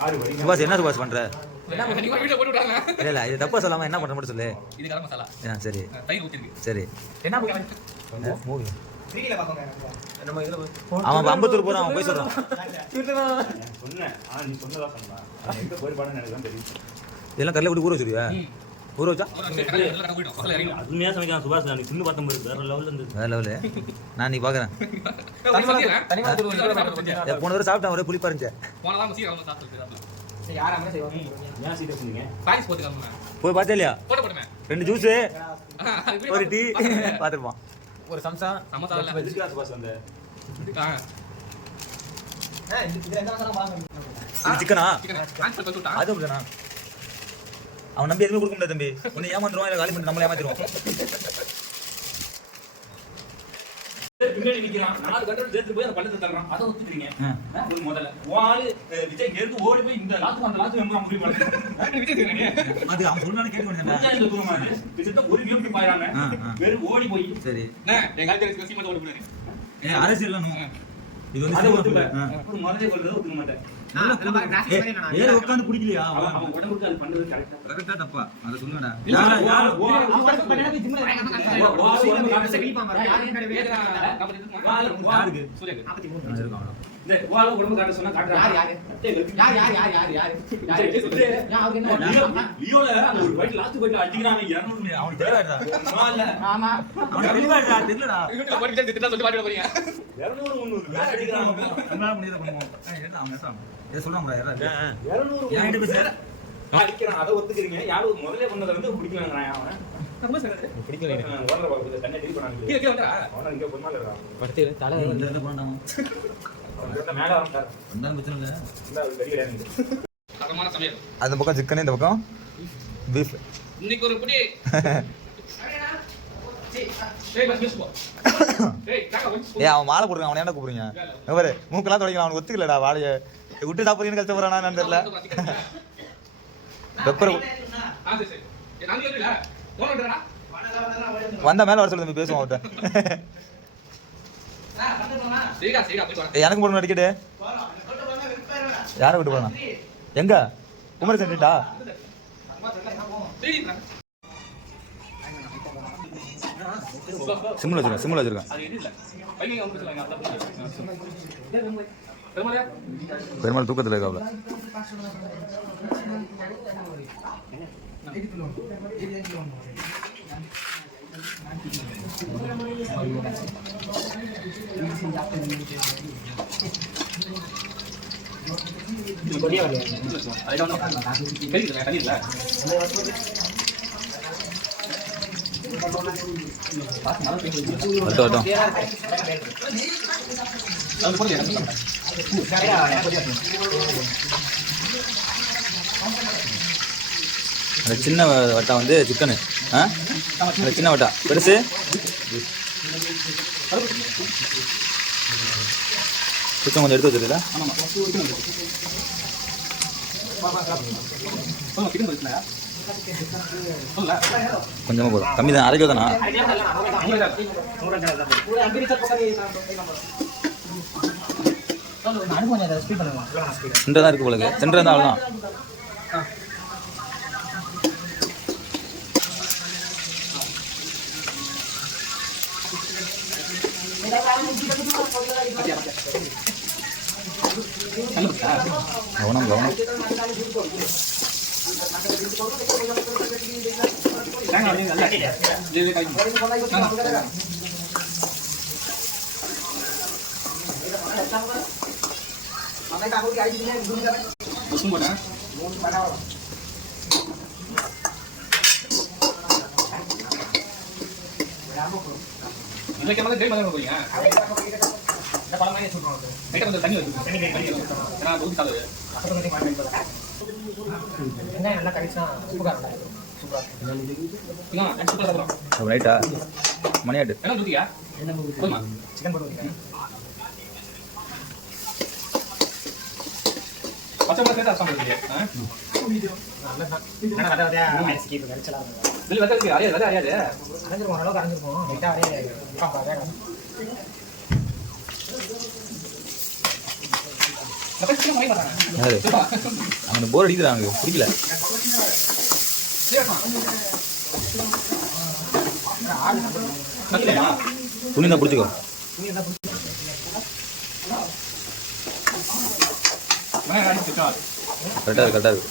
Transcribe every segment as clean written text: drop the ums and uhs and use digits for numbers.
சுபாஷ் என்ன சுபாஷ் பண்ற? இல்ல இது தப்பா சொல்லாம என்ன பண்ற மட்டும் சொல்லு. இது கரம் மசாலா. சரி தயிர் ஊத்திருக்கு. சரி. என்ன மூவி ஃப்ரீல பாக்கோங்க. நம்ம இதுல அவன் அம்பத்தூர் போறான், அவன் போய் சொல்றான். சொன்னேன். நீ சொன்னதா சொன்னா. எங்க போய் பாட எனக்கு தெரியும். இதெல்லாம் கல்ல விட்டு ஊற வச்சிருவியா? ஊற வச்சா அதுமையா சமைக்கலாம் சுபாஷ். நீ சின்ன பார்த்தம் பாரு. வேற லெவல்ல இருந்து. வேற லெவலு. நான் நீ பாக்குறேன். தனிமா போன தடவை சாப்பிட்டேன், ஒரே புளிப்பா இருந்துச்சு. போனதா முசி அவங்க சாப்பிட்டு. சரி யாராம செய்வாங்க. ஏன் சீட்டை சொன்னீங்க? பாரிஸ் போட்டுக்காம. போய் பார்த்தே இல்லையா? போட்டுமே. 2 ஜூஸ் ஒரு டீ பாத்துறோம். ஒரு சம்சா சமோசா இல்ல. எதுக்கு சுபாஷ் வந்த? இதுல என்ன மசாலா வாங்க. சிக்கனா? ட்ரான்ஸ்ஃபர் பண்ணி விட்டா. அது அப்படினா. அவன் நம்பி எதுவும் கொடுக்க முடியாது தம்பி. உன்னை ஏமாந்துருவான், இல்ல காலி பண்ணி நம்மள ஏமாத்திடுவான். பின்னாடி நிக்கிறான். 4 கண்டர் சேர்த்து போய் அந்த பள்ளத்தை தள்ளுறான். அத ஒத்துக்கிறீங்க. ஒரு முதல்ல வாள் விஜய் நேருக்கு ஓடி போய் இந்த லாஸ்ட் அந்த லாஸ்ட் நம்ம முடிவு பண்ணி விஜய் தெரியுங்க. அது அவன் சொன்னானே கேட்க வேண்டியதா. இந்த தூரமா கிட்ட 1 கிலோமீட்டர் போறாங்க. வெறும் ஓடி போய். சரி. எங்க ஆளுக்கு சீமா ஓடி போறாரு. அரசியல் இது வந்து ஒரு முதல்ல சொல்றது ஒத்துக்க மாட்டேன். ஏன் உட்கார்ந்து குடிக்கலையா? அவன் உடம்புக்கு அது பண்றது கரெக்ட்டா தப்பா? அத சொல்லுடா. யாரு இந்த வாள உடம்பு காட்ட சொன்னா காட்டுறாங்க. யார் லியோல அந்த ஒரு ஃபைட் லாஸ்ட் ஃபைட்ல அடிக்குறானே 200 அவனுக்கு தெரியலடா. ஆமா அவனுக்கு தெரியலடா, தெரியலடா. இவங்க போய் திட்டா சொல்லி பாட்டு போறீங்க. 200 300 மேல அடிக்குறாங்க. நம்மளால முடியல பண்ணுவோம். என்ன அவன் பேசாம. இத சொல்றான்டா யாரா? 200 யார்கிட்ட பேசுற? அடிக்குறான். அத ஒத்துக்கிறீங்க. யாரு முதல்ல பண்ணத வந்து பிடிக்கலங்கறான் அவன். நம்ம சொல்றது பிடிக்கல. ஓடுற பாக்குது தண்ணி டீல் பண்ணாங்க. கீழ கீழ வந்தா அவன இங்க பொறுமையா இருக்கான். படுத்து தலை என்ன பண்ணாம? அவன் மேல வந்துட்டார். வந்தாலும் பிரச்சனை இல்ல. இந்த வெடி கிடையாது. தரமான சமையல். அந்த பக்கம் சிக்கன், இந்த பக்கம் பீஃப். இன்னைக்கு ஒரு புடி. ஏய் பஸ் பஸ் போ. ஏய் காக்கா வந்து. ஏய் அவன் மாலை போடுறான், அவனை என்ன கூப்பிடுறீங்க? பாரு மூக்கெல்லாம் தொடங்கலாம், அவனுக்கு ஒத்துக்கலடா வாளைய. விட்டு சாப்பிடுறீன்னு கஷ்டப்படுறானா என்னன்னு தெரியல. பெப்பர் சரி சரி. நான் இல்ல. போன் பண்றடா. வந்தா மேல வர சொல்லு, பேசுவோம் அவட்ட. சரிடா சரிடா போய் வா. எனக்கு போடணும் டிக்கெட். யாரை விட்டு போறான்? எங்க குமரன் சென்டா? சிம்ல வச்சிருக்கேன். அது இல்ல. பையங்க வந்து சொல்லுங்க அத. பெருமாள் தூக்கத்துல இருக்காப்ல. அந்த சின்ன வட்டா வந்து சிக்கனு. அந்த சின்ன வட்டா பெருசு சிக்கன் கொஞ்சம் எடுத்து வச்சிருக்கா? கொஞ்சமா போதும், கம்மி தான். 1/2 கிலோ தானா? சென்டர் தான் இருக்கு போல. சென்டர் தான் அவ்வளோதான். கவனம் கவனம். இன்னைக்கு வந்து டைம் பண்ண போறீங்க. இந்த பழமையை சொல்றோம். நைட் வந்து தண்ணி வந்து தண்ணி ஏன்னா ஊத்தி சாப்பிடு. அப்புறம் வந்து மாட்டி போறேன். என்ன நல்லா கடிச்சா சூப்பரா இருக்கும். சூப்பரா இருக்கு. நான் சூப்பரா சாப்பிடுறோம். அப்ப ரைட்டா மணியாட்டு என்ன ஊத்தியா? என்ன ஊத்துமா? சிக்கன் போட்டு ஊத்தியா? பச்சை மிளகாய் சேர்த்து அரைச்சு போடுறீங்க. நல்லதான். என்ன வதவதா ஐஸ் கீப் கடிச்சலாம். வெளிய வதக்கு அறியாது. அரைஞ்சிரும் அளவுக்கு அரைஞ்சிரும். லைட்டா அரே பாப்பா வேணும். யாரு அவனுக்கு போர் அடிக்குது, அவனுக்கு பிடிக்கல. துணி தான் பிடிச்சிக்கோ. கரெக்டாக இருக்கு, கரெக்டாக இருக்கு.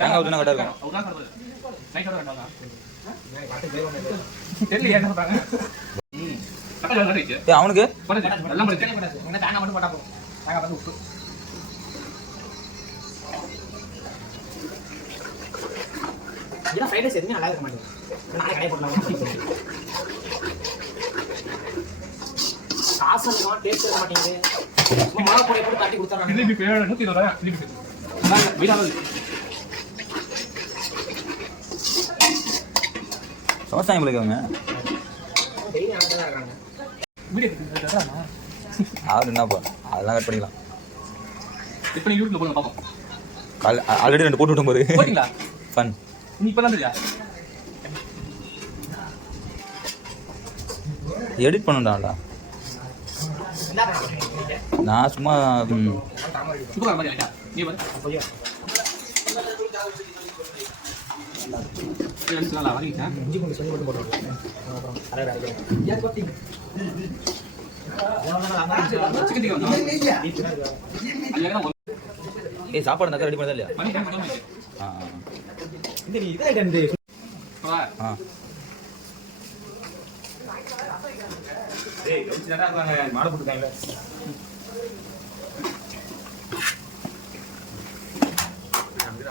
தேங்காய் ஊற்றினா கரெக்டாக இருக்கும். அவனுக்கு தேங்காய் மட்டும் போட்டா போதும். தேங்காய் வந்து உப்பு இதெல்லாம் ஃப்ரைட் ரைஸ் எதுவுமே நல்லா இருக்க மாட்டேங்குது. நானே கடையை போடலாம். காசு இருக்கும், டேஸ்ட் இருக்க மாட்டேங்குது. மாவு பொடியை போட்டு தட்டி கொடுத்துறாங்க. சிலிபி பேர் 120 ரூபாய். சிலிபி விவசாயம் பிள்ளைங்க டெய்லி அங்கே தான் இருக்காங்க. ஆறு என்னப்பா, அதெல்லாம் கட் பண்ணிக்கலாம். இப்போ நீ யூடியூப்ல போய் பார்ப்போம். ஆல்ரெடி 2 போட்டு விட்டும் போது போட்டிங்களா? ஃபன். நீ இப்போ தான் தெரியா எடிட் பண்ணுடாடா. நான் சும்மா சூப்பரா மாதிரி ஆயிட்டா நீ பாரு. நல்லா வரீங்க. இஞ்சி கொஞ்சம் சொல்லி மட்டும் போட்டுருவோம். அப்புறம் அரை அரைக்கிறேன். ஏய் சாப்பாடு நக்கா ரெடி பண்ணதா இல்லையா? இந்த நீ இதே கண்டு ஏய் கவுச்சி நடா இருக்காங்க, மாலை போட்டுட்டாங்க.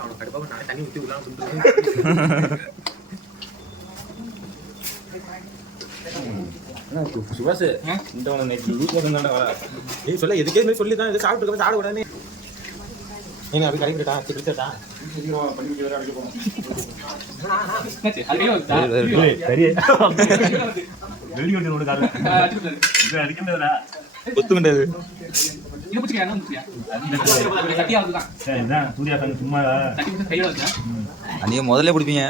அவன கடுப்பாக நான் தண்ணி ஊத்தி விடலாம் சொல்லிட்டு. சுபாஷ் இந்த நைட்டு வீட்டில் இருந்தாண்டா வர. நீ சொல்ல எதுக்கே சொல்லி தான் இதை சாப்பிட்டு சாப்பிட கூடாது. நீங்க அப்படி கடைக்கிட்டா பிடிச்சா பள்ளி வேற அடிக்க போகணும். வெளி வண்டி ரோடு கால அடிக்கிறதா ஒத்து வேண்டியது. நீங்க முதல்ல பிடிப்பீங்க.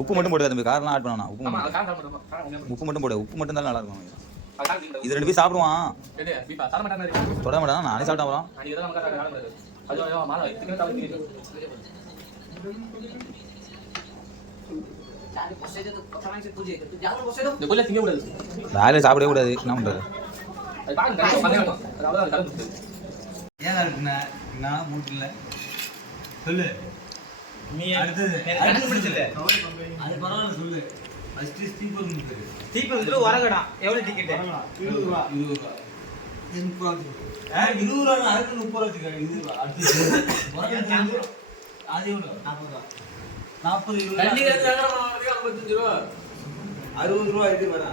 உப்பு மட்டும் போடுதா தம்பி, காரெல்லாம் ஆட் பண்ணணும். உப்பு மட்டும் போடு, உப்பு மட்டும் தான் நல்லா இருக்கும். இது 2 பேர் சாப்பிடுவான். தொட மாட்டான், நானே சாப்பிட்டா போலாம். வேலையை சாப்பிடவே கூடாது. என்ன பண்றது? ஏன் இருக்குண்ணா நான் மூட்டில் சொல்லு. நீ அடுத்தது அது பரவாயில்ல சொல்லு. ஃபர்ஸ்ட் ஸ்டீப்பர் வரகடா. எவ்வளவு டிக்கெட்? 20 ரூபா. 20 ரூபா. 20 ரூபா. 20 ரூபா அதுக்கு 30 ரூபா வச்சுக்க. 20 ரூபா அடுத்து அது எவ்வளவு? 40 ரூபா. 40 20 தண்ணி ரேட் கேக்குறோம். 55 ரூபா. 60 ரூபா இது வரா.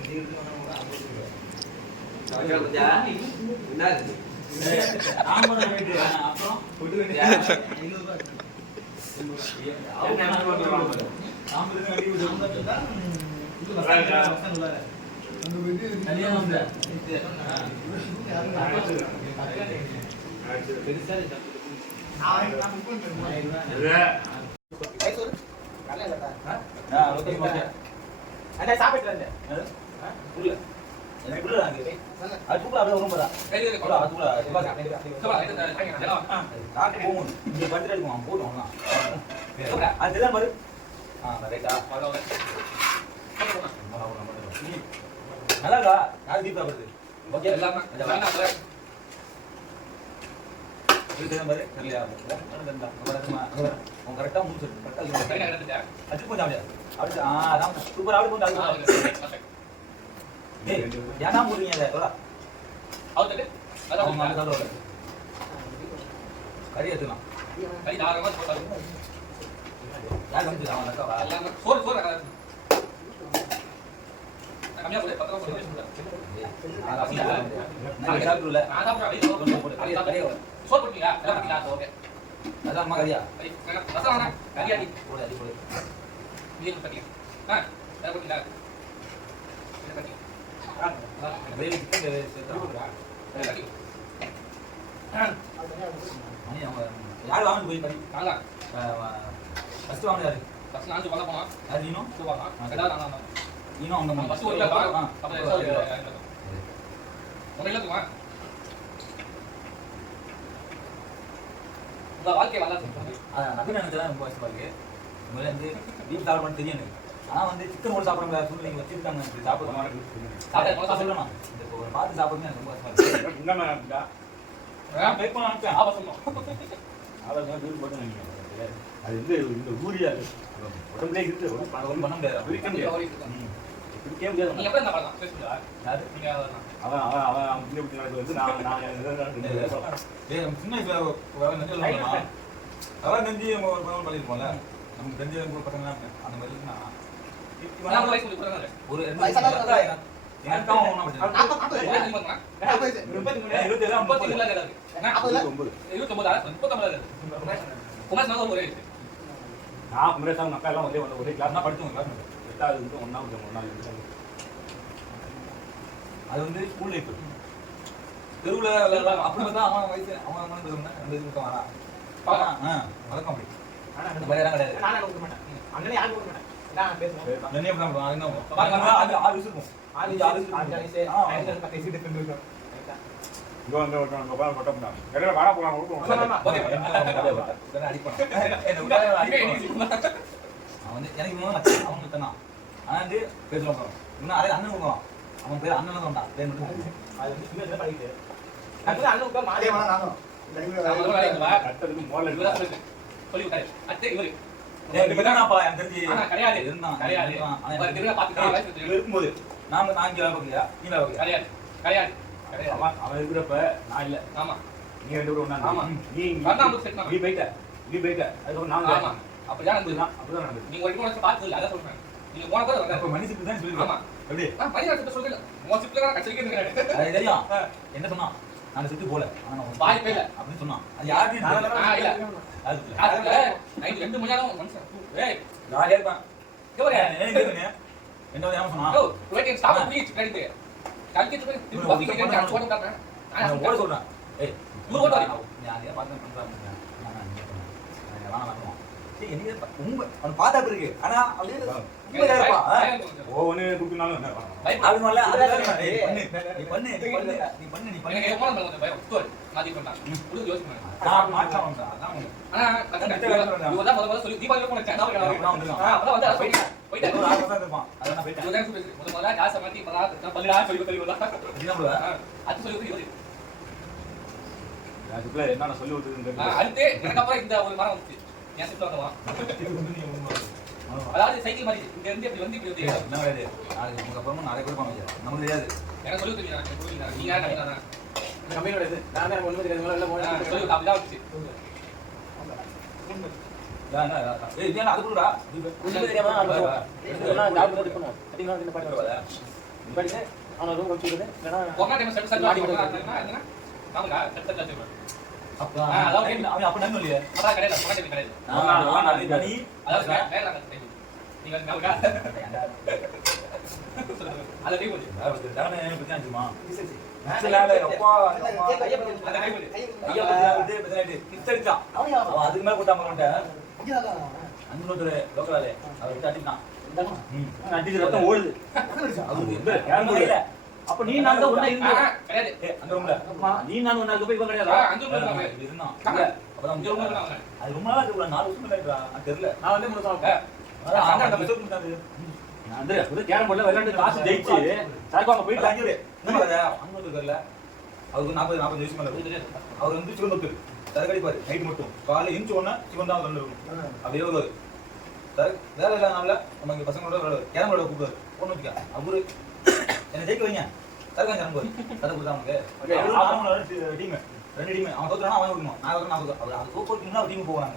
50 ரூபா. சாஜா பஜா என்ன ஆமர ரேட் அப்புறம் போட்டு வேண்டிய 50 ரூபா. அவங்க என்ன பண்ணுவாங்க? ஆம்பளை அடி விடுறதா இது வராங்க. அந்த வீடியோ கல்யாணம் உண்டா? பெருசா இருக்கு. நான் புக் பண்றேன். ஐசோர் காலைல இல்லடா. Okay okay. அண்ணா சாப்பிட்டு வந்தேன். உள்ள. எனக்கு உள்ள வாங்க. அது தூக்கல அப்படியே வரும் பாரா கையில இருக்கு அது தூக்கல சபா இது காட்டு போகும் இங்க படுத்து எடுக்கும் போடுவோம் அது தெரியாம பாரு ரைட்டா நல்லா இருக்கா யாரு தீபா வருது ஓகே எல்லாமே இது தெரியாம பாரு தெரியலையா அவன் கரெக்டா முடிச்சு கரெக்டா கையில எடுத்துட்டா அது கொஞ்சம் அப்படியே அடுத்து அதான் சூப்பர் ஆளு கொஞ்சம் ஏய் ஏன்னா போறீங்க அதை தோடா அவுட் அவன் மாதிரி தோட கறி எடுத்துக்கலாம் கை தாராளமா போட்டாரு யார் கமிச்சு அவன் அக்கா எல்லாமே சோறு கம்மியா போடு 10 ரூபாய் போடு நான் சாப்பிடல நான் சாப்பிடுறேன் சோறு போட்டீங்களா எல்லாம் போட்டீங்களா ஓகே அதான் அம்மா கறியா ரசம் கறியாடி போடு அடி போடு நீங்க போட்டீங்க எல்லாம் போட்டீங்களா வேலை சிக்கன் சேர்த்தா யார் வாங்க போய் கறி நாங்க ஃபர்ஸ்ட் வாங்க யாரு ஃபர்ஸ்ட் நான் சொல்ல போனா யார் நீனும் சொல்லுவாங்க கடை நான் நீனும் அவங்க ஃபர்ஸ்ட் ஒரு கிலோ அப்புறம் ஒரு கிலோ வா உங்க வாழ்க்கை நல்லா சொல்லுங்க நவீன நினைச்சதான் ரொம்ப வயசு பாருக்கு முதல்ல வந்து பீஃப் சாப்பிடணும்னு தெரியும் எனக்கு ஆனா வந்து சிக்கன் கூட சாப்பிட முடியாத சூழ்நிலை வச்சிருக்காங்க சாப்பிடணும் சொல்லணும் இந்த ஒரு பார்த்து சாப்பிடுறது எனக்கு ரொம்ப வயசா இருக்கு வெயிட் பண்ண நினைச்சேன் அது வந்து இந்த ஊரியா உடம்புலே இருக்கு ஒன்றும் பண்ண முடியாது பிடிக்கவே முடியாது நீங்க எப்படி பண்ணலாம் பேசுங்க யாரு நீங்க அவன் வந்து நான் சின்ன வயசுல அதான் நெஞ்சு ஒரு படம் பண்ணிருப்போம்ல நமக்கு தெரிஞ்ச பசங்க அந்த மாதிரி நான் வயசு சொல்லுங்க ஒரு எனக்கு நான் குமரேசாமி அக்கா எல்லாம் ஒரே கிளாஸ் நான் படிச்சவங்க கிளாஸ் 8வது ஒன்னாவது அது வந்து ஸ்கூல் லைஃப் தெருவுல அப்படி பார்த்தா அவன் வயசு அவன் அந்த இது வரா வழக்கம் அப்படி அந்த மாதிரி எல்லாம் கிடையாது நெறைய பண்ண அது 6 வயசு இருக்கும் அவன் பேர் அண்ணன் தான் பேர் மட்டும் இருக்கும்போது நாம நான் இங்க பார்க்கலையா நீ பார்க்கலையா அவன் இருக்கிறப்ப நான் இல்ல ஆமா நீ 2 பேரும் ஒண்ணா ஆமா நீ போயிட்ட அதுக்கப்புறம் நான் ஆமா அப்படிதான் அப்படிதான் நடந்தது நீங்க ஒரு வருஷம் பார்த்தது இல்ல அதான் சொல்றேன் நீங்க போன கூட அப்ப மனுஷிக்கு தான் சொல்லிருக்கேன் ஆமா எப்படி பையன் கிட்ட சொல்றேன் உன் சிப்ல கச்சரிக்கே அது தெரியும் என்ன சொன்னா நான் சுத்தி போல ஆனா பாய் பேல அப்படின்னு சொன்னான் அது யாருக்கு இல்ல அது நைட் 2 மணி நேரம் மனுஷன் ஏய் ஜாலியா இருப்பான் கேவரே என்ன ஏன் சொன்னா ஓ wait stop please correct correct போய் பாக்கி கேட்க போட காட்டுறேன் நான் ஓட சொல்றேன் ஏய் நீ ஓட வரீங்க நீ அதே பார்த்து பண்றாங்க நான் வரணும் சரி என்ன உங்க அவன் பார்த்தா இருக்கு ஆனா அப்படியே இருப்பா ஒவ்வொன்னு குடுக்குனாலும் அது நல்ல அது நீ பண்ணு எனக்கு எப்போ அந்த பயம் ஸ்டோர் மாத்தி பண்ணா புது யோசிச்சு நான் மாட்டலாம் அதான் ஆனா இவதான் முதல்ல சொல்லி தீபாவளி போன சேனல் அப்புறம் வந்து போயிட்டு ஒரு 6 இருப்பான் அத நான் போயிட்டேன் இவதான் சொல்லி முதல்ல காசை மாத்தி பல்லா சொல்லி அது சொல்லி என்ன சொல்லி விட்டுருந்தேன் அடுத்து எனக்கு அப்புறம் இந்த ஒரு மரம் வந்துச்சு என் சிப்ல வந்தவா அதாவது சைக்கிள் மாதிரி இங்க இருந்து இப்படி வந்து இப்படி வந்து என்ன வேலை நாளைக்கு உங்களுக்கு அப்புறமா நிறைய பேர் பண்ணுவாங்க நமக்கு தெரியாது எனக்கு சொல்லி தெரியும் எனக்கு புரியல நீங்க யாரா கட்டினா கம்பெனியோட இது நான் தான் ஒண்ணு தெரியாது எல்லாம் போய் சொல்லி அப்படியே வந்துச்சு ஏய் இது அது குடுடா உள்ள தெரியாம நான் ஜாப் பண்ணி பண்ணேன் கட்டினா என்ன பண்ணுவாங்க படிச்சு அவன ரூம் வச்சிருது ஏன்னா கொரோனா டைம் செட் செட் ஆடி போறாங்க என்ன நாமங்க செட் செட் ஆச்சு அப்ப அதான் அவன் அப்ப நான் இல்லையே அதான் கடையில கொரோனா டைம் கடையில நான் தனி அதாவது வேற நீங்க நாமங்க அத டீம் வந்து தானே பத்தி அஞ்சுமா அதுக்கு மேல போட்டா அஞ்சு லோக்கலாலே அவர் அடிச்சான் அடிச்சு ரத்தம் ஓடுது அது அப்ப நீ நான் தான் ஒண்ணா இருந்து கிடையாது. அந்த ரூம்ல நீ நான் ஒண்ணா இருக்க போய் இவன் கிடையாதா? அங்க ரூம்ல இருந்தான். அப்பதான் அங்க ரூம்ல இருந்தாங்க. அது ரொம்ப நாளா இருக்கு 4 வருஷம் ஆயிடுறா. அது தெரியல. நான் வந்து முன்ன சொன்னேன். அதான் அந்த மெசேஜ் பண்ணாரு. நான் வந்து ஒரு கேரம் போர்ட்ல விளையாண்டு காசு ஜெயிச்சு சாய்பாங்க போயிட்டு அங்க இன்னும் வர அங்க தெரியல. அவருக்கு 40 வயசு மேல இருக்கு. அவர் வந்து சிவன் பக்தர். தரகடிப்பாரு நைட் மட்டும். காலையில எந்திச்சு உடனே சிவன் தான் வந்து இருக்கும். அப்படியே வருவாரு. வேலை இல்லாதனால நம்ம இங்க பசங்களோட விளையாடுவாரு. கேரம் விளையாட கூப்பிடுவாரு. பொண்ணு வச்சுக்க. அவரு என்ன ஜெயிக்க வைங்க. தரகாங்க அனுப்புவாரு. கதை கொடுத்தா அவனுக்கு. Team 2 team. அவன் தோத்துறானா அவன் விடணும். நான் தோத்துறேன் நான் தோத்துறேன். அது தோத்துட்டீங்கன்னா ஒரு டீம் போவாங்க.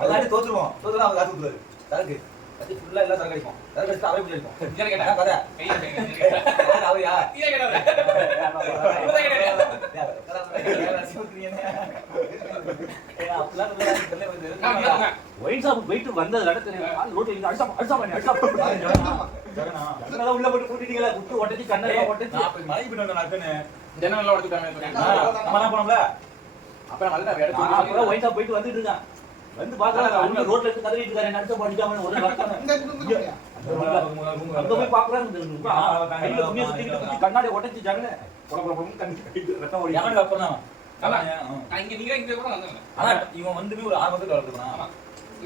அதாடி தோத்துருவோம். தோத்துறா அவன் காசு கொடுப்பாரு. தரகு அது ஃபுல்லா எல்லாம் தரகு அடிப்போம். தரகு அடிச்சு அவரே பிடிக்கும். இங்க கேட்டா கதை கையில கேட்டா அவயா இங்க கேட்டா ஒயின் ஷாப் போயிட்டு வந்ததுல ரோட்ல இங்க அடிச்சா உள்ள போட்டு கூட்டிட்டீங்களா குட்டு ஒட்டச்சி கண்ணெல்லாம் ஒட்டச்சி நான் மலை போயிட்டு வந்தேன் அக்கனே ஜன்னல்ல ஓடுறாங்க நம்ம என்ன பண்ணோம்ல அப்புறம் நல்லா வேற அப்புறம் ஒயின் ஷாப் போயிட்டு வந்துட்டு இருக்கான் வந்து பாக்குறாங்க அவங்க ரோட்ல இருந்து கதறிட்டு இருக்காரு நடிச்ச படிக்காம ஒரு அங்க போய் பாக்குறாங்க கண்ணாடி ஒட்டச்சி ஜாகல ரத்தம் ஓடி யாரு அப்பதான் இங்க நீங்க இங்க கூட வந்தாங்க ஆனா இவன் வந்து ஒரு 6 மாசத்துக்கு வளர்த்துறான் ஆமா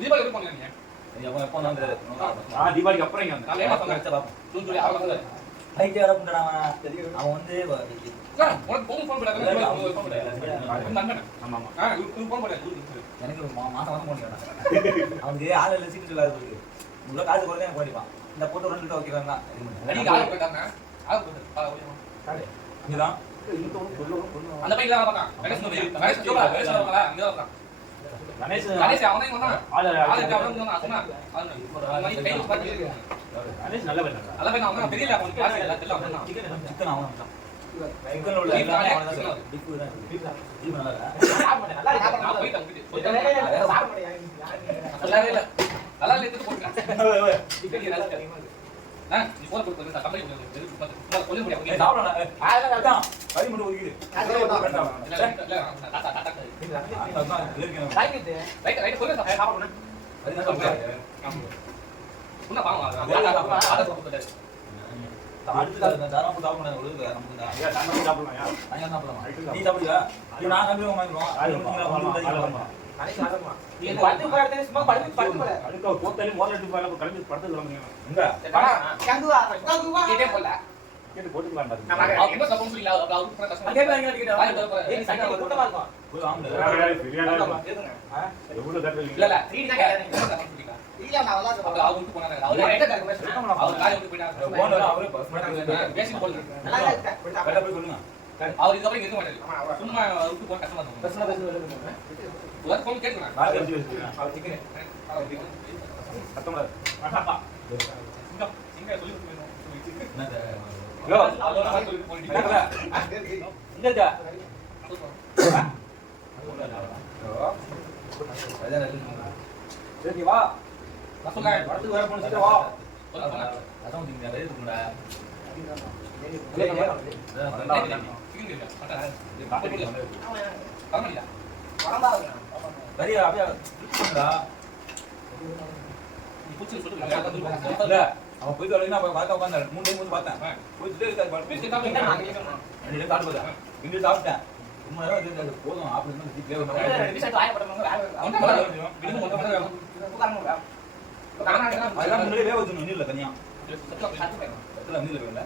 தீபாவளி இருப்பாங்க நீங்க அவன் எப்போ வந்து தீபாவளிக்கு அப்புறம் இங்க நான் லேட்டா சொன்னேன் ஜூன் ஜூலை ஆகல ஹைட் யாரா பண்றான் அவன் வந்து சார் உனக்கு போன் பண்ணாங்க ஆமா ஆமா நீ போன் பண்ணாங்க எனக்கு மாசம் போன் அவனுக்கு ஆள் இல்ல சீட்டு சொல்லாது இருக்கு உள்ள காசு கொடுத்தா எனக்கு பண்ணிப்பான் இந்த போட்டு 2 லிட்டர் வைக்கிறாங்க அடிக்கு ஆள் போயிட்டாங்க ஆள் போயிட்டாங்க இதுதான் அந்த பைக்ல தான் பார்த்தான் கணேஷ் ஜோலா அங்க தான் கணேஷ் அவனே வந்தான் ஆளு அவனே வந்தான் சொன்னா அவன் கையில பாத்து கணேஷ் நல்ல பையன் நல்ல பையன் அவன் பெரிய அவன் காசு இல்ல எல்லாம் வந்தான் சிக்கன் அவன் தான் சிக்கன் உள்ள டிப்பு தான் டிப்பு நல்லா நான் போயிட்டு நல்லா எடுத்து போட்டுறேன் சிக்கன் நல்லா நீ போற போட்டு கம்பெனி கொஞ்சம் முடியாது சாப்பிடலாம் அதெல்லாம் அதான் கறி மட்டும் ஒதுக்கிடு ரைட் கொஞ்சம் சாப்பிடணும் அது என்ன சாப்பிடுறாங்க உன்ன பாவம் அடுத்து தாராப்பு சாப்பிடணும் ஒழுங்கு நமக்கு தான் நான் சாப்பிடலாம் நீ சாப்பிடுவா நான் சாப்பிடுவோம் வாங்கிடுவோம் நீ படுத்து போறதே சும்மா படுத்து போற அடுத்த போத்தலி மோல எடுத்து போற படுத்து படுத்து வரணும் எங்க கேட்டே போல கேட்டு போட்டுக்கலாம் நான் என்ன சப்போர்ட் சொல்லல அவங்க கூட கஷ்டம் அதே மாதிரி கேட்டா ஏய் சண்டை கூட்டமா இருக்கும் போய் வாங்க எவ்வளவு கட்டல இல்ல 3D தான் கேட்டேன் இல்ல நான் நல்லா சொல்றேன் அவங்க வந்து போனாங்க அவங்க ரெட்ட கரெக்ட் அவங்க காலை வந்து போயிட்டாங்க போனா அவரே பஸ் பேசி போல் நல்லா இருக்கு கரெக்ட்டா போய் சொல்லுங்க அவர் இதுக்கு அப்புறம் இருக்க மாட்டாரு சும்மா விட்டு போக கஷ்டமா இருக்கும் பேசுனா ஒரு ஃபோன் கேட்கணும் நான் கட்டி வச்சிருக்கேன் அவர் டிக்கெட் கட்டமா சிங்க சொல்லி என்னது யோ அதோட சொல்லி போயிட்டு எங்க இருக்கா சரி வா நான் சொல்றேன் படத்துக்கு வர போன சீக்கிரம் வா அதான் நீங்க நிறைய இருக்குடா சரியா அப்படியே அவன் போயிட்டு வரீங்கன்னா பார்க்க உட்காந்தாரு 3 டைம் வந்து பார்த்தேன் போயிட்டு இருக்காரு இங்க சாப்பிட்டேன் ரொம்ப நேரம் போதும் அப்படின்னு அதெல்லாம் முன்னாடி வேக வச்சுக்கணும் நீர்ல தனியா நீர்ல வேகல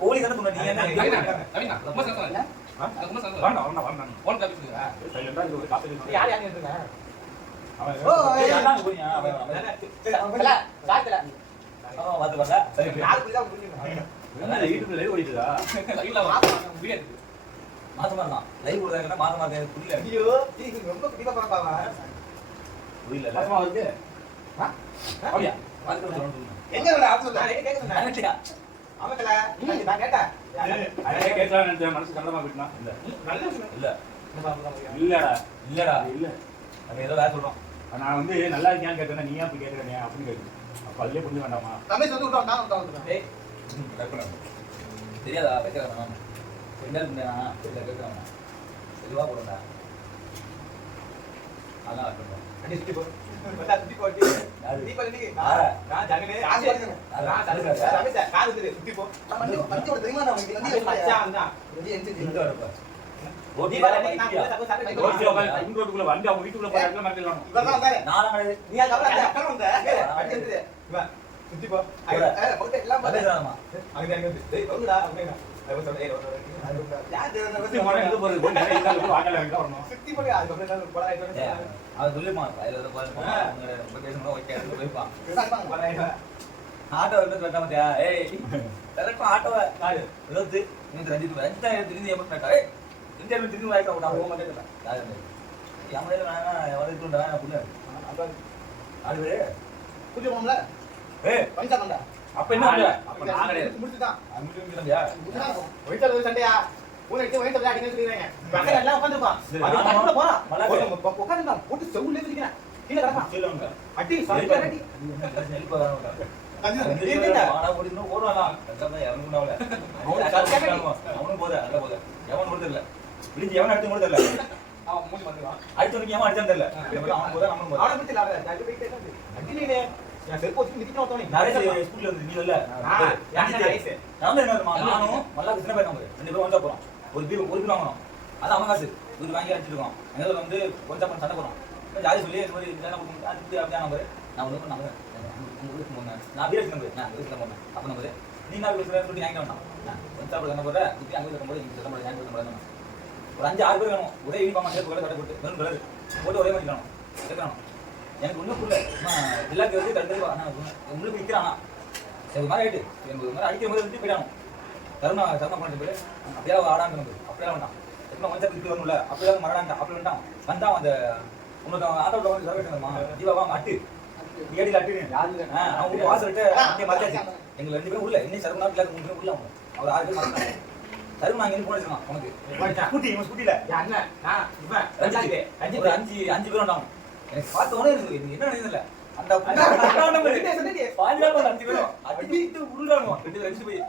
கோழி தானே மாசமா இருக்கான் லைவ் கொடுத்தாங்கன்னா மாசமா இருக்க புரியல ஐயோ ரொம்ப குட்டிப்பா பாப்பாவா புரியல மாசமா இருக்கு அப்படியா எங்க வர ஆப்ஷன் நான் கேக்க சொன்னேன் அவங்கள நான் கேட்டேன் அதே கேட்கலாம் நினைச்சேன் மனசு கண்டமா போயிட்டா இல்ல நல்ல இல்ல இல்லடா இல்லடா இல்ல அது ஏதோ வேற சொல்றோம் நான் வந்து நல்லா இருக்கியான்னு கேட்டேன் நீ ஏன் அப்படி கேட்கறீங்க அப்படின்னு கேட்டு அப்ப அதுலயே புரிஞ்சு வேண்டாமா ரமேஷ் வந்து விட்டோம் நான் வந்துட்டேன் தெரியாதா பேசுறேன் என்ன இருக்குண்ணா இல்லை கேட்குறாங்க தெளிவாக போடுறா அதான் இருக்கட்டும் அடி சுத்தி போ சுத்தி போ நான் ஜங்கனே நான் தரங்க காது சுத்தி போ பத்தி ஒரு தெரியுமா நான் வந்து மச்சான் தான் எங்க வரப்ப ஓடி வர நீ நான் ரோட்டுக்குள்ள வந்து அவங்க வீட்டுக்குள்ள போறாங்க மறந்துடலாம் இவர்தான் வந்தாரு நாலாம் நீ அப்புறம் வந்த அடி வந்து இவன் சுத்தி போ போட்டு எல்லாம் பதேதாமா அங்க அங்க டேய் வந்துடா அப்படினா அது சொல்றேன் எங்க போறது போய் நிறைய இருந்தாலும் வாங்கல வைக்க வரணும் சுத்தி போய் அது அப்புறம் போடா ஆயிட்டு அது சொல்லிமா அதில் வந்து பாருப்பா அவங்க பேசணும் ஓகே அது போய்ப்பான் ஆட்டோ வந்து கட்டாமத்தியா ஏய் கரெக்டாக ஆட்டோவை காடு 20 இன்னும் ரஞ்சித் திரும்பி ஏமாட்டா ஏய் இந்தியாவில் திரும்பி வாய்க்க விட்டா போக மாட்டேன் என் மலையில் வேணா வளர்த்துண்டா வேணா புண்ணு ஆடு பேரு புரிய போனோம்ல ஏய் பஞ்சா பண்ணா அப்ப என்ன பண்ணல அப்ப நான் கிடையாது முடிச்சுதான் அங்கிட்டியா ஒயிட்டல சண்டையா ஊனைக்கு ஒயிட்டல அடிங்க சொல்றீங்க பக்கத்துல எல்லாம் உட்கார்ந்திருப்பான் அது பக்கத்துல போறான் உட்கார்ந்திருந்தான் போட்டு செவுல ஏத்திக்கிறேன் கீழ கிடப்பான் சொல்லுங்க அடி சாப்பிட்டு அடி ஹெல்ப் வேணும் அவனும் போத அல்ல போத எவன் கொடுத்து இல்ல விழிஞ்சு எவன் அடுத்து கொடுத்து இல்ல அவன் மூஞ்சி வந்துருவான் அடுத்தவனுக்கு ஏன் அடிச்சான் தெரியல அவன் போத நம்மளும் போத அவனை பத்தி இல்லாத அது போயிட்டே இருக்கு அடினே நான் செருப்பு வச்சு மிதிக்க மாட்டோனே நிறைய ஸ்கூல்ல வந்து நீ இல்ல நாம என்ன நானும் மல்லா கிருஷ்ண பையன் நம்பர் 2 பேரும் வந்தா போறோம் ஒரு பீர் வாங்கணும் அது அவன் காசு ஒரு வாங்கி அடிச்சிருக்கோம் எங்க வந்து கொஞ்சம் பண்ண சண்டை போறோம் ஜாதி சொல்லி இந்த மாதிரி அப்படியே நம்பர் நான் ஒன்று நம்பர் நான் வீரேஷ் நம்பர் நான் வீரேஷ் நம்பர் அப்போ நம்பர் நீ நான் வீரேஷ் சொல்லி வாங்கிக்க வேண்டாம் கொஞ்சம் என்ன போடுற இப்படி அங்கே இருக்கும்போது இங்கே சொல்ல முடியாது வாங்கி ஒரு 5-6 பேர் வேணும் ஒரே யூனிஃபார்ம் சேர்த்து கூட கட்ட போட்டு வெறும் கலர் போட்டு ஒரே மாதிரி வேணும் கேட்கணும் எனக்கு ஒன்றும் புரியல எல்லாத்தையும் வந்து கட்டு ஆனால் உங்களுக்கு விற்கிறானா எனக்கு மாதிரி ஆகிட்டு எனக்கு மாதிரி அடிக்கிற மாதிரி வந்து போயிடானும் தருணம் பண்ணிட்டு போய் அப்படியே ஆடாமல் நம்பர் அப்படியே வேண்டாம் எப்போ கொஞ்சம் இப்படி வரணும்ல அப்படியே மரணாங்க அப்படி வேண்டாம் வந்தான் அந்த உனக்கு ஆட்டோவில் வந்து சர்வேட்டுமா ஜீவாவா அட்டு ஏடியில் அட்டு அவங்க வாசல்கிட்ட அங்கே மறைச்சாச்சு எங்களை 2 பேரும் உள்ள இன்னும் சர்வனா பிள்ளைக்கு 3 பேர் உள்ள அவங்க அவர் 6 பேர் மறைச்சாங்க தருண் அங்கே போன வச்சுக்கலாம் உனக்கு ஸ்கூட்டி இவன் ஸ்கூட்டியில் அண்ணன் நான் இவன் ரஞ்சித் ஒரு 5 பேர் வந்தாங்க எனக்கு பார்த்த உடனே இருக்கு என்ன நினைச்சதில்ல அந்த பாஞ்சாலும் 5 பேரும் அடிச்சு உருளானுவான் 2 பேர் அடிச்சு போய்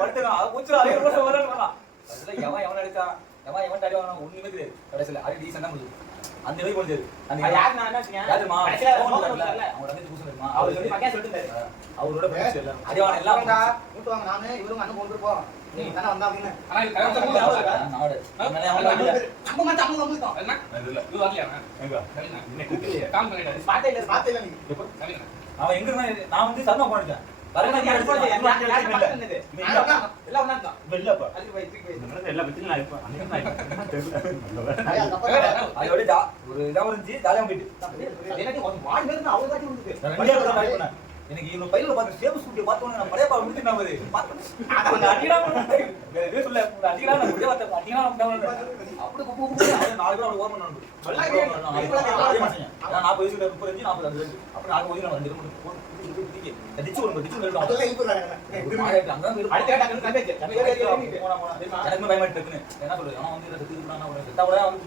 படுத்துக்கான் அதை கொஞ்சம் அதே வரலாம் அதுல எவன் அடிச்சான் எவன் அடி வாங்கினா ஒண்ணுமே தெரியாது கடைசியில் அடி டீசெண்டாக முடியுது அந்த வழி முடிஞ்சது அந்த யார் நான் என்ன வச்சுக்கேன் யாருமா அவங்க வந்து பூசல் இருக்குமா அவரோட அடி வாங்க எல்லாம் கூட்டுவாங்க நானு இவரும் அண்ணன் கொண்டு போறோம் நீ தானே வந்தா அப்படின்னு ஆனா இது கரெக்ட்டா நாடு நம்ம மட்டும் அவங்க வந்துட்டோம் என்ன இல்ல இது வரலையா எங்க இன்னைக்கு கூப்பிடலையே கால் பண்ணிட்டாரு பார்த்தே இல்ல நீ எப்போ சரிங்க அவன் எங்க இருந்தா நான் வந்து சர்மா போனேன் எனக்கு இவங்க பையில பார்த்து சேவ் ஸ்கூட்டியை பார்த்தோன்னே நான் பழைய பாவம் முடிச்சு நான் அப்படி கூப்பிட்டு 4 பேர் ஓரம் பண்ணணும் 40 வயசுல 35 40 அப்புறம் 4 வயசுல 2 பேர் டிச்சு ஒரு டிச்சு எனக்கு பயமாட்டு இருக்குன்னு என்ன சொல்றது அவன் வந்து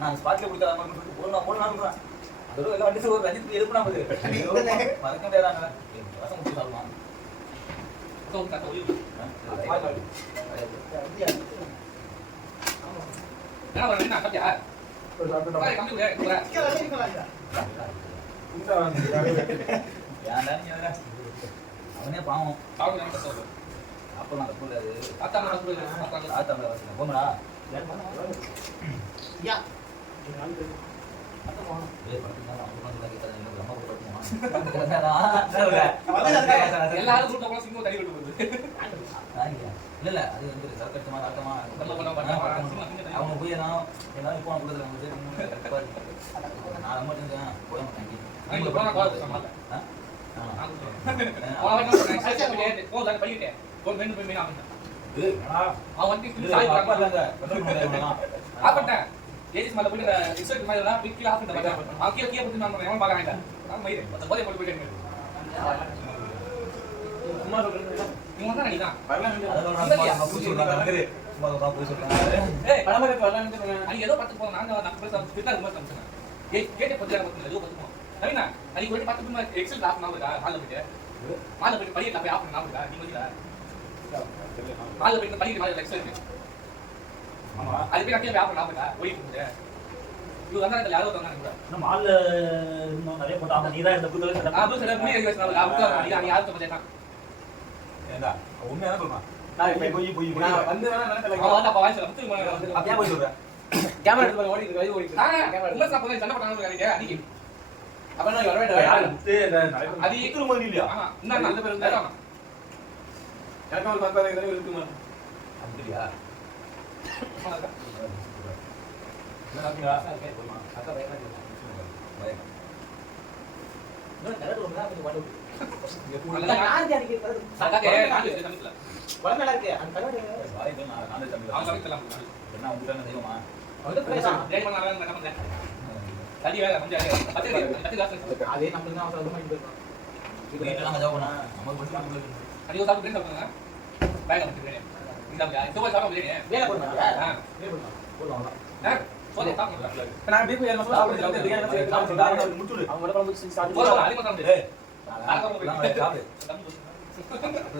நான் ஸ்பாட்ல கொடுத்தா போனா அதோட எல்லாம் வண்டி ஒரு ரஞ்சித் எழுப்புனா போகுது மறக்க முடியாதாங்க ரசம் முடிச்சு சாப்பிடுவான் அவனே பாவம் அப்போ நான் கூடாது போமடா எல்லாரும் கூட்டமா சிங்கம் தள்ளி விட்டு போகுது இல்ல அது வந்து சர்க்கட்டமா அவங்க போய் ஏதாவது இப்போ கொடுக்குறாங்க நான் ரொம்ப போட மாட்டேன் ஏஜிஸ் மேல போயிட்டு ரிசல்ட் மாதிரி எல்லாம் கீழே ஆஃப் பண்ணிட்டு அவன் கீழே போட்டு நான் எவன் பார்க்க வேண்டாம் நான் மயிறு அந்த போதை போட்டு போயிட்டு சும்மா சொல்றேன் நீங்க தான் நினைக்கலாம் அன்னைக்கு ஏதோ பார்த்து போனோம் நாங்க நம்ம பேச கேட்டு பத்தி ஏதோ பார்த்து நவீனா அன்னைக்கு போயிட்டு பார்த்து எக்ஸல் ஆஃப் நான் இருக்கா ஹாலில் போயிட்டு படியில் போய் ஆஃப் பண்ணா இருக்கா நீ வந்து மாலை போய் பண்ணிட்டு மாலை எக்ஸ்ட்ரா இருக்கு. ஆமா அது போய் கட்டியா வியாபாரம் லாபம் இல்ல ஓடிட்டு இருக்கு. இது வந்தா இந்த யாரோ வந்தாங்க கூட. நம்ம ஆள்ல இன்னும் நிறைய போட்டா ஆமா நீதான் இந்த புத்தகத்தை செட்டப் நான் புதுசா முன்னே இருக்கு நான் லாபம் நீ யாரோ பத்தி தான். ஏண்டா உண்மையா தான் சொல்றான் நான் இப்ப போய் நான் வந்து வேணா நினைக்கல. அவன் வந்து அப்ப வாய்ஸ் புத்து அப்படியே போய் சொல்றேன் கேமரா எடுத்து ஓடி இருக்கு, இது ஓடி இருக்கு. கேமரா உள்ள சாப்பிட சண்டை போட்டாங்க நினைக்க அன்னைக்கு. அப்ப நான் வர வேண்டாம். யாரு முத்து இந்த நிறைய அது முத்து மாதிரி இல்லையா ஆமா இன்னும் நல்ல பேர் இருந்தா எனக்கு ஒரு 10 இருக்குமா? அப்படியா ஆமா என்ன ஆகுங்க அக்கா பயமா இருக்கு. இன்னும் கரெக்ட் ரொம்ப தான் கொஞ்சம் பண்ணு அந்த காந்தி அடிக்கிறது சகாதே நான் சமைக்கல. வள நல்லா இருக்கு. அந்த கருவாடு வாய் தான் நான் தமிழ் அவன் சமைக்கலாம். என்ன உங்களுக்கு தெய்வமா வந்து பேசா. ட்ரை பண்ணலாம் என்ன பண்ணல. தடி வேற கொஞ்சம் பத்தி காசு. அதே நமக்கு தான் அவசரமா இங்க போறோம். இது வீட்டுல ஜாப் பண்ணா நமக்கு மட்டும் நமக்கு அடி ஒரு சாப்பிட்டு சாப்பிடுங்க. பேக் வந்து இந்த இந்த போய் சாப்பிட முடியல. வேலை பண்ணுங்க. ஆ வேலை பண்ணுங்க. போடுவாங்க சொல்ல சாப்பிடுங்க. நான் பீஃப் ஏறணும் சாப்பிடுறது பிரியாணி சாப்பிடுறது. முத்துடு அவங்க கூட வந்து ஸ்டார்ட் போல அடி பண்ண முடியாது. ஏய் நான் சாப்பிடு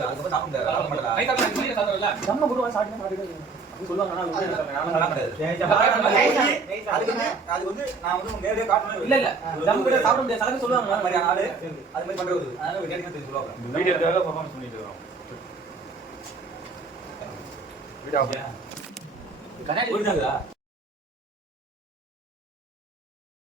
அதுக்கப்புறம் சாப்பிட மாட்டேன் நைட் சாப்பிட முடியல சாப்பிடல. நம்ம கூட சாப்பிட்டு சாப்பிடுறது. அப்படி சொல்லுவாங்க ஆனா அது வந்து நான் வந்து நேரடியா காட்டணும் இல்ல இல்ல நம்ம கூட சாப்பிட முடியாது சலக்கு சொல்லுவாங்க மாதிரி ஆளு அது மாதிரி பண்றது அதனால கேட்க சொல்லுவாங்க வீடியோக்காக பெர்ஃபார்மன்ஸ் பண்ணிட்டு இருக்கோம். வீடியோ கண்ணாடி புரியுதாங்களா